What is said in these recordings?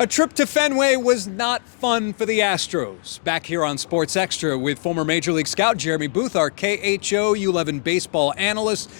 A trip to Fenway was not fun for the Astros. Back here on Sports Extra with former Major League scout Jeremy Booth, our KHO U11 baseball analyst.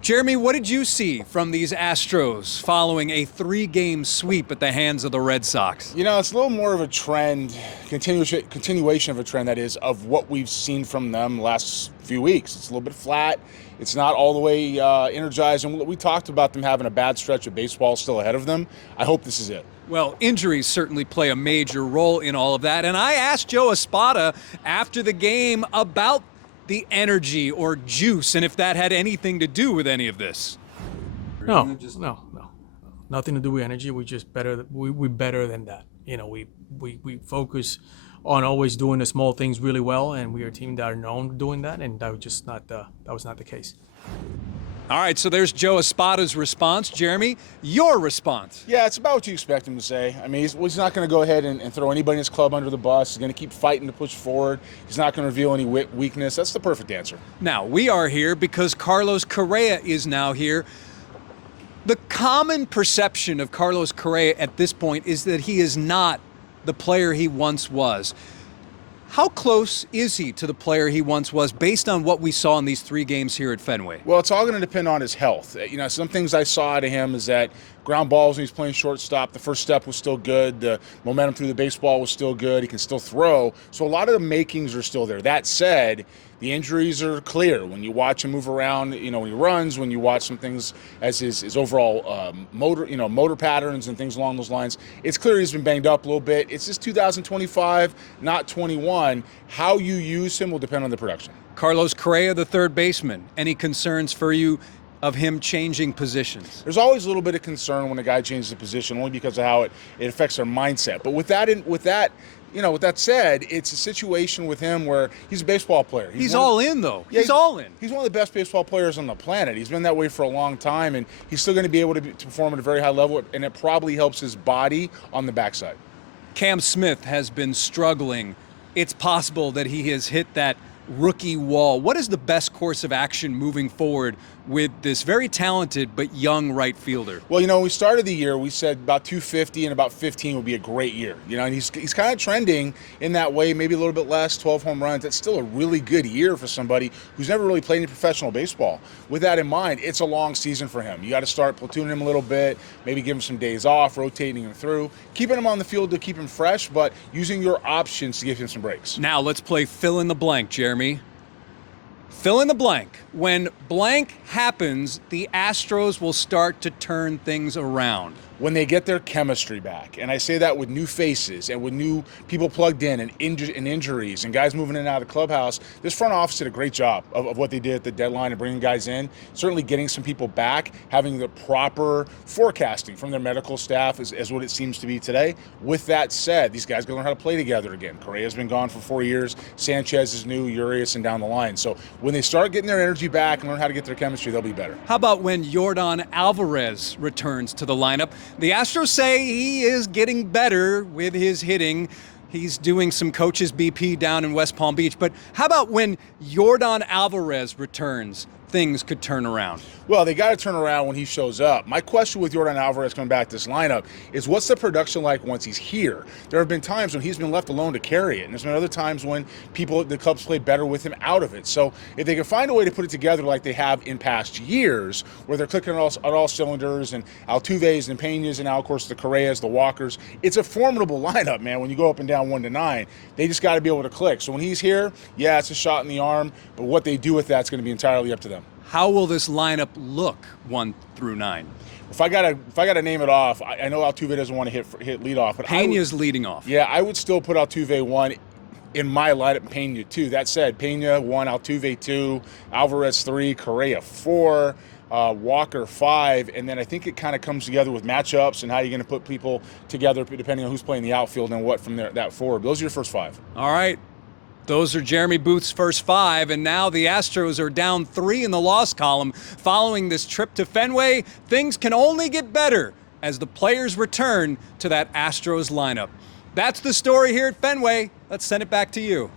Jeremy, what did you see from these Astros following a 3-game sweep at the hands of the Red Sox? You know, it's a little more of a trend, continuation of a trend, that is, of what we've seen from them the last few weeks. It's a little bit flat. It's not all the way energized. And we talked about them having a bad stretch of baseball still ahead of them. I hope this is it. Well, injuries certainly play a major role in all of that. And I asked Joe Espada after the game about the energy or juice and if that had anything to do with any of this. No. Nothing to do with energy. We just better. We better than that. You know, we focus on always doing the small things really well, and we are a team that are known for doing that, and that was just not the case. All right, so there's Joe Espada's response. Jeremy, your response. Yeah, it's about what you expect him to say. I mean, he's not going to go ahead and throw anybody in his club under the bus. He's going to keep fighting to push forward. He's not going to reveal any weakness. That's the perfect answer. Now, we are here because Carlos Correa is now here. The common perception of Carlos Correa at this point is that he is not the player he once was. How close is he to the player he once was based on what we saw in these 3 games here at Fenway? Well, it's all going to depend on his health. You know, some things I saw out of him is that ground balls when he's playing shortstop, the first step was still good. The momentum through the baseball was still good. He can still throw. So a lot of the makings are still there. That said, the injuries are clear. When you watch him move around, you know, when he runs, when you watch some things as his overall motor patterns and things along those lines, it's clear he's been banged up a little bit. It's just 2025, not 21. How you use him will depend on the production. Carlos Correa, the third baseman. Any concerns for you of him changing positions? There's always a little bit of concern when a guy changes the position, only because of how it affects their mindset. But with that said, it's a situation with him where he's a baseball player. He's all in, though. Yeah, he's all in. He's one of the best baseball players on the planet. He's been that way for a long time, and he's still going to be able to perform at a very high level, and it probably helps his body on the backside. Cam Smith has been struggling. It's possible that he has hit that rookie wall. What is the best course of action moving forward with this very talented but young right fielder? Well, you know, when we started the year, we said about 250 and about 15 would be a great year. You know, and he's kind of trending in that way, maybe a little bit less, 12 home runs. That's still a really good year for somebody who's never really played any professional baseball. With that in mind, it's a long season for him. You got to start platooning him a little bit, maybe give him some days off, rotating him through, keeping him on the field to keep him fresh, but using your options to give him some breaks. Now let's play fill in the blank, Jeremy. Fill in the blank. When blank happens, the Astros will start to turn things around. When they get their chemistry back, and I say that with new faces and with new people plugged in and injuries and guys moving in and out of the clubhouse, this front office did a great job of what they did at the deadline and bringing guys in, certainly getting some people back, having the proper forecasting from their medical staff as what it seems to be today. With that said, these guys got to learn how to play together again. Correa's been gone for 4 years. Sanchez is new, Urias, and down the line. So when they start getting their energy back and learn how to get their chemistry, they'll be better. How about when Yordan Alvarez returns to the lineup? The Astros say he is getting better with his hitting. He's doing some coaches BP down in West Palm Beach. But how about when Yordan Alvarez returns? Things could turn around. Well, they got to turn around when he shows up. My question with Yordan Alvarez coming back to this lineup is, what's the production like once he's here? There have been times when he's been left alone to carry it, and there's been other times when the Cubs play better with him out of it. So if they can find a way to put it together like they have in past years, where they're clicking on all cylinders, and Altuve's and Peñas, and now, of course, the Correas, the Walkers, it's a formidable lineup, man, when you go up and down 1-9. They just got to be able to click. So when he's here, yeah, it's a shot in the arm, but what they do with that's going to be entirely up to them. How will this lineup look 1 through 9? If I gotta name it off, I know Altuve doesn't want to hit leadoff, but Peña's leading off. Yeah, I would still put Altuve 1 in my lineup, Peña 2. That said, Peña 1, Altuve 2, Alvarez 3, Correa 4, Walker 5, and then I think it kind of comes together with matchups and how you're going to put people together depending on who's playing the outfield and what from there that forward. Those are your first 5. All right. Those are Jeremy Booth's first 5, and now the Astros are down 3 in the loss column. Following this trip to Fenway, things can only get better as the players return to that Astros lineup. That's the story here at Fenway. Let's send it back to you.